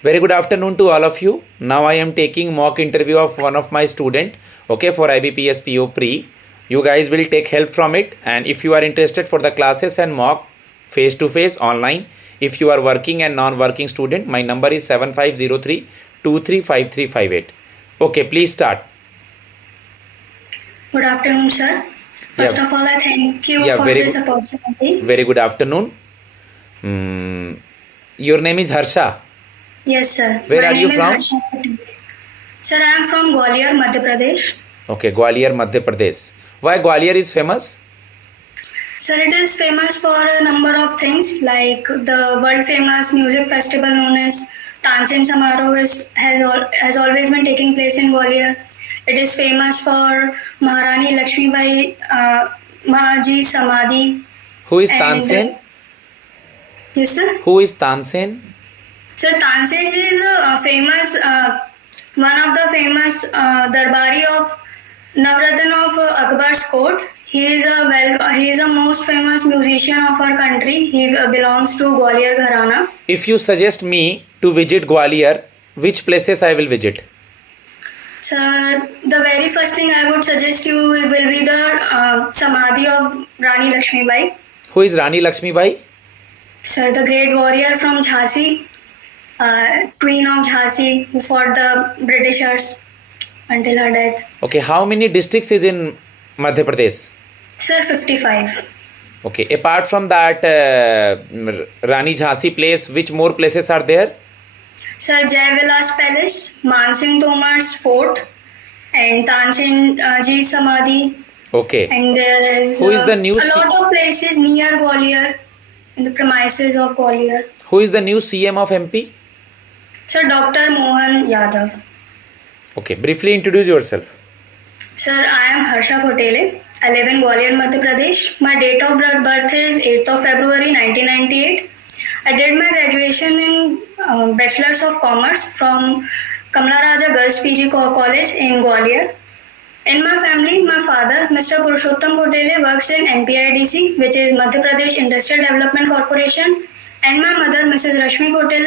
Very good afternoon to all of you. Now I am taking mock interview of one of my student, okay, for IBPS PO Pre. You guys will take help from it, and if you are interested for the classes and mock face to face online, if you are working and non-working student, my number is 7503-235358. Okay, please start. Good afternoon, sir. First Yeah. of all, I thank you for very this good. opportunity. Very good afternoon. Your name is Harsha. Yes, sir. Where My are you name is from? Harsha Patel. Sir, I am from Gwalior, Madhya Pradesh. Okay, Gwalior, Madhya Pradesh. Why Gwalior is famous? Sir, it is famous for a number of things like the world famous music festival known as Tansen Samaroh has always been taking place in Gwalior. It is famous for Maharani Lakshmibai Mahaji Samadhi. Who is And Tansen? yes, sir. Who is Tansen? Sir, Tansej is a famous, one of the famous Darbari of Navratna of Akbar's court. He is a most famous musician of our country. He belongs to Gwalior Gharana. If you suggest me to visit Gwalior, which places I will visit? Sir, the very first thing I would suggest you will be the Samadhi of Rani Lakshmibai. Who is Rani Lakshmibai? Sir, the great warrior from Jhansi, Queen of Jhansi, who fought the Britishers until her death. Okay, how many districts is in Madhya Pradesh? Sir, 55. Okay, apart from that Rani Jhansi place, which more places are there? Sir, Jai Vilas Palace, Mansingh Tomar's Fort, and Tansen Ji Samadhi. Okay. And there is Who is the new a lot of places near Gwalior, in the premises of Gwalior. Who is the new CM of MP? Sir, Dr. Mohan Yadav. Okay, briefly introduce yourself. Sir, I am Harsha Patel. I live in Gwalior, Madhya Pradesh. My date of birth is 8th of February 1998. I did my graduation in Bachelor's of Commerce from Kamla Raja Girls PG College in Gwalior. In my family, my father, Mr. Purushottam Patel, works in MPIDC, which is Madhya Pradesh Industrial Development Corporation, and my mother, Mrs. Rashmi Patel,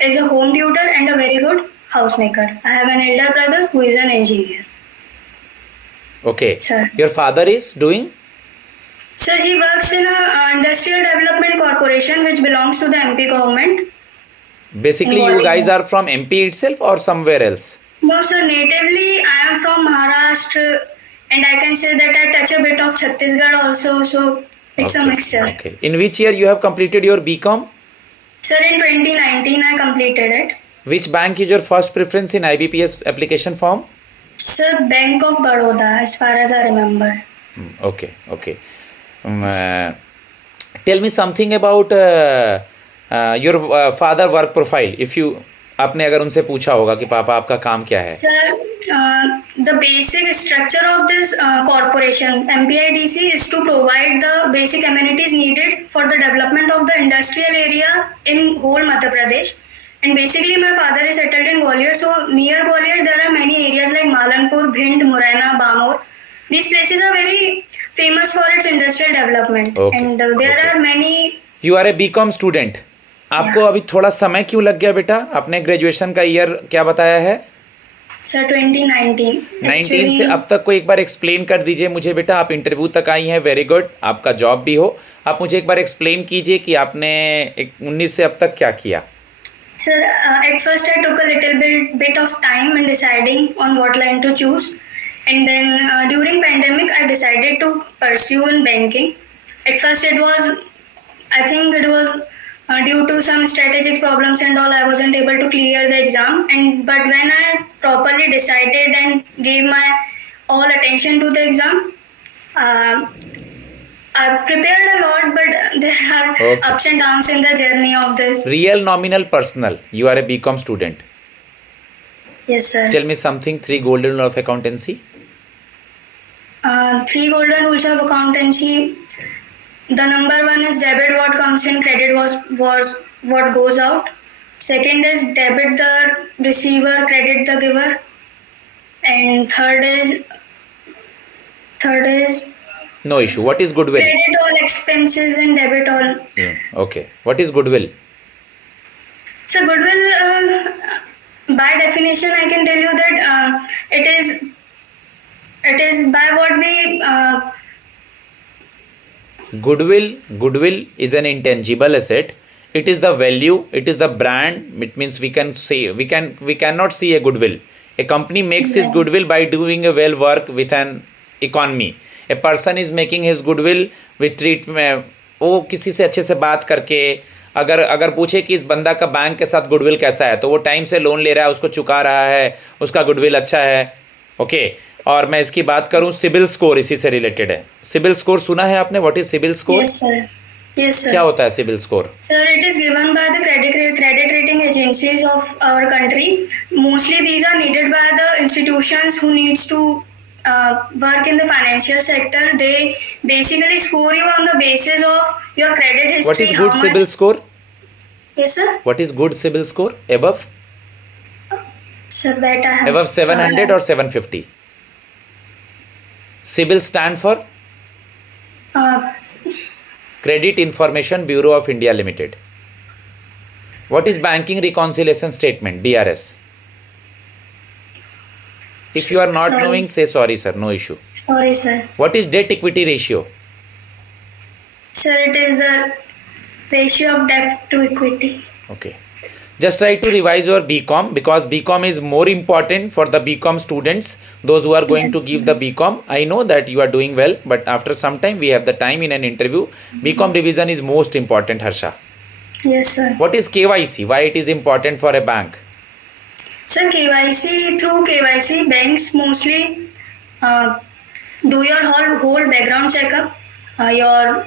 is a home tutor and a very good housemaker. I have an elder brother who is an engineer. Okay. Sir. Your father is doing? Sir, he works in a Industrial Development Corporation, which belongs to the MP government. Basically, you guys are from MP itself or somewhere else? No, sir. Natively, I am from Maharashtra, and I can say that I touch a bit of Chhattisgarh also. So it's a mixture. Okay. In which year you have completed your BCom? Sir, in 2019, I completed it. Which bank is your first preference in IBPS application form? Sir, Bank of Baroda, as far as I remember. Okay. Tell me something about your father work profile. If you आपने अगर उनसे पूछा होगा कि पापा आपका काम क्या है? Sir, the basic structure of this corporation, MPIDC, is to provide the basic amenities needed for the development of the industrial area in whole Madhya Pradesh. And basically, my father is settled in Gwalior. So near Gwalior, there are many areas like Malanpur, Bhind, Morena, Bamor. These places are very famous for its industrial development. Okay. And there are many. You are a BCom student. आपको अभी थोड़ा समय क्यों लग गया बेटा? आपने graduation का ईयर क्या बताया है? सर 2019. 19 से अब तक को एक बार एक्सप्लेन कर दीजिए मुझे बेटा. आप इंटरव्यू तक आई हैं, वेरी गुड. आपका जॉब भी हो. आप मुझे एक बार एक्सप्लेन कीजिए कि आपने 19 से अब तक क्या किया. Sir, at first I took a little bit of time in deciding on what line to choose, and then during pandemic I decided to pursue in banking. At first it was due to some strategic problems and all, I wasn't able to clear the exam. But when I properly decided and gave my all attention to the exam, I prepared a lot, but there are ups and downs in the journey of this. Real, nominal, personal. You are a BCom student. Yes, sir. Tell me something. 3 golden rules of accountancy. 3 golden rules of accountancy. The number 1 is debit what comes in, credit was what goes out. Second is debit the receiver, credit the giver. And third is No issue. What is goodwill? credit all expenses and debit all. Okay. What is goodwill? So goodwill, by definition, I can tell you that it is by what we Goodwill is an intangible asset. It is the value, it is the brand. It means we cannot see a goodwill. A company makes his goodwill by doing a well work with an economy. A person is making his goodwill with treatment. वो किसी से अच्छे से बात करके अगर पूछे कि इस बंदा का बैंक के साथ गुडविल कैसा है, तो वो टाइम से लोन ले रहा है, उसको चुका रहा है, उसका गुडविल अच्छा है. ओके. और मैं इसकी बात करूं, सिबिल स्कोर इसी से रिलेटेड है. सिबिल स्कोर सुना है आपने? What is CIBIL score? yes sir. Yes sir. क्या होता है CIBIL score? Sir, it is given by the credit rating agencies of our country. Mostly these are needed by the institutions who needs to work in the financial sector. They basically score you on the basis of your credit history. What is good CIBIL score? Yes sir. What is good CIBIL score? Above? Sir, that I have. Above 700 or 750? CIBIL stand for Credit Information Bureau of India Limited. What is Banking Reconciliation Statement, BRS? If you are not Sorry. knowing, say sorry sir, no issue. Sorry sir. What is debt equity ratio? Sir, it is the ratio of debt to equity. Okay. Just try to revise your BCom, because BCom is more important for the BCom students, those who are going to give the BCom. I know that you are doing well, but after some time we have the time in an interview. BCom revision is most important, Harsha. Yes sir. What is KYC? Why it is important for a bank? Sir, through KYC, banks mostly do your whole background checkup. Your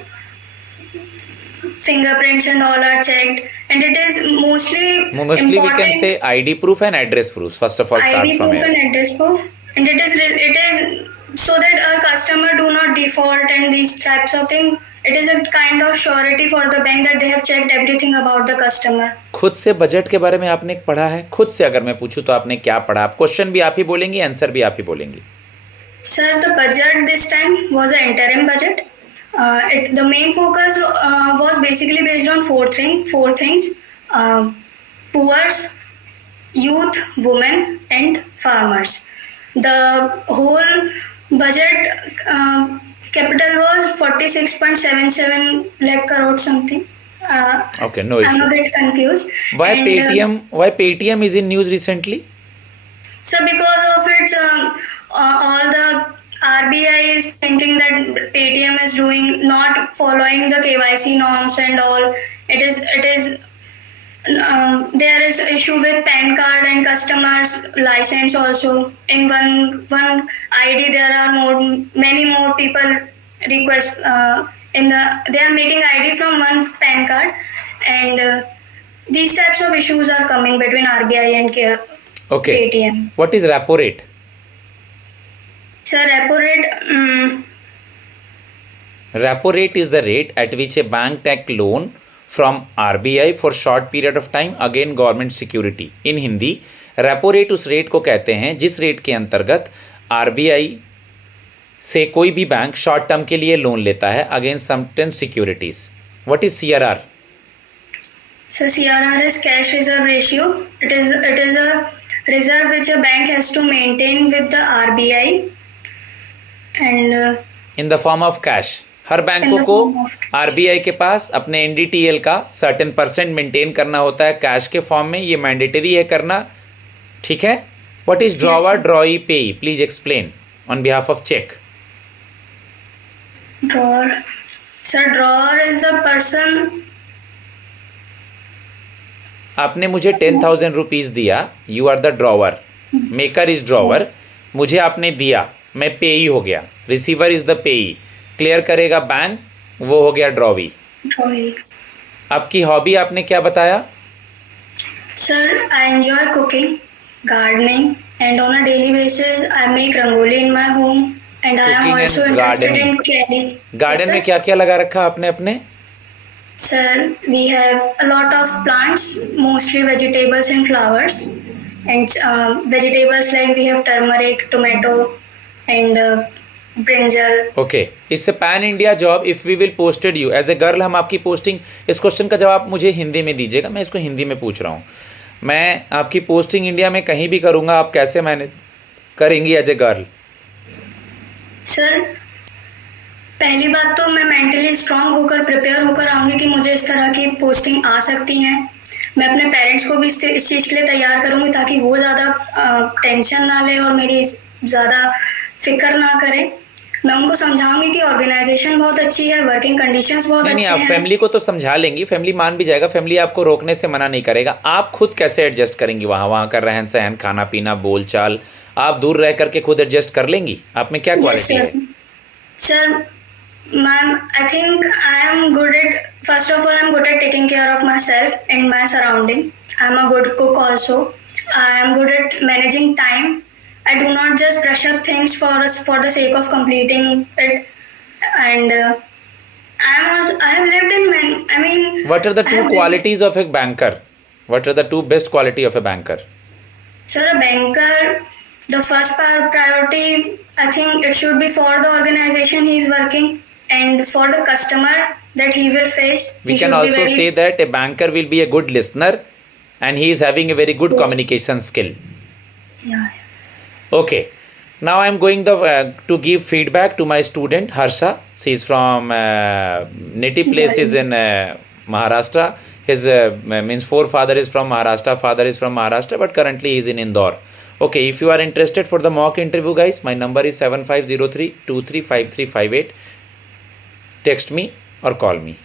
fingerprints and all are checked, and it is mostly Mostly we can say ID proof and address proof. First of all, start ID from proof here. and address proof, and it is so that a customer do not default and these types of things. It is a kind of surety for the bank that they have checked everything about the customer. खुद से budget के बारे में आपने पढ़ा है? खुद से अगर मैं पूछूं तो आपने क्या पढ़ा? आप क्वेश्चन भी आप ही बोलेंगी, आंसर भी आप ही बोलेंगी. Sir, the budget this time was an interim budget. The main focus was basically based on four things: poor, youth, women, and farmers. The whole budget capital was 46.77 lakh crore something. Okay, no I'm a issue. bit confused. Why And, Paytm? Why Paytm is in news recently? So because of its all the RBI is thinking that Paytm is not following the KYC norms and all. It is there is issue with PAN card and customers license also. In one ID there are many more people request they are making ID from one PAN card, and these types of issues are coming between RBI and Okay. Paytm. What is repo rate? Sir, repo rate. Repo rate is the rate at which a bank takes loan from RBI for short period of time against government security. In Hindi, repo rate उस rate को कहते हैं जिस rate के अंतर्गत RBI से कोई भी बैंक शॉर्ट टर्म के लिए लोन लेता है against certain securities. What is CRR? So CRR is cash reserve ratio. It is a reserve which a bank has to maintain with the RBI, and in the form of cash. हर बैंकों the को form of cash. RBI के पास अपने NDTL का certain percent maintain करना होता है cash के फॉर्म में. ये मैंडेटरी है करना. ठीक है. What is drawer, sir. Drawee, payee? Please explain on behalf of cheque. Drawer. Sir, drawer is the person. आपने मुझे 10,000 रुपीज दिया. You are the drawer. Maker is drawer. मुझे आपने दिया, मैं पेई हो गया. Receiver is the payee. Clear करेगा बैंक, वो हो गया ड्रॉवी. Drawing. आपकी हॉबी आपने क्या बताया? Sir, I enjoy cooking, gardening, and on a daily basis I make rangoli in my home, and I am Cooking and also interested gardening. in candy. Garden Yes, में sir. क्या क्या लगा रखा आपने अपने? Sir, we have a lot of plants, mostly vegetables and flowers. And vegetables like we have turmeric, tomato, and brinjal. Okay. It's a pan India job. If we will posted you as a girl, हम आपकी posting. इस question का जवाब मुझे हिंदी में दीजिएगा, मैं इसको हिंदी में पूछ रहा हूँ. मैं आपकी पोस्टिंग इंडिया में कहीं भी करूँगा, आप कैसे मैनेज करेंगी एज ए गर्ल? सर पहली बात तो मैं मेंटली स्ट्रांग होकर प्रिपेयर होकर आऊँगी कि मुझे इस तरह की पोस्टिंग आ सकती हैं। मैं अपने पेरेंट्स को भी इस चीज़ के लिए तैयार करूँगी ताकि वो ज़्यादा टेंशन ना ले और मेरी ज़्यादा फिक्र ना करे। मैं उनको समझाऊंगी कि ऑर्गेनाइजेशन बहुत अच्छी है, वर्किंग कंडीशंस बहुत नहीं अच्छे आप हैं। फैमिली को तो समझा लेंगी, फैमिली मान भी जाएगा, फैमिली आपको रोकने से मना नहीं करेगा। आप खुद कैसे एडजस्ट करेंगी वहाँ का रहन सहन, खाना पीना, बोल चाल? आप दूर रह करके खुद एडजस्ट कर लेंगी? आप में क्या यस क्वालिटी सर। है? Sir ma'am I think I am good at first of all I am good at taking care of my self and my surrounding. I am a good cook also. I am good at managing time. I do not just brush up things for the sake of completing it, and I have lived in I mean. What are the I two have lived, qualities of a banker? What are the two best quality of a banker? sir, a banker, the first priority, I think it should be for the organization he is working and for the customer that he will face. We He can should be also very say that a banker will be a good listener and he is having a very good Yes. communication skill. yeah. Okay, now I am going to give feedback to my student Harsha. She is from native place is in Maharashtra. His means forefather is from Maharashtra, father is from Maharashtra, but currently he is in Indore. Okay, if you are interested for the mock interview, guys, my number is 7503 235358. Text me or call me.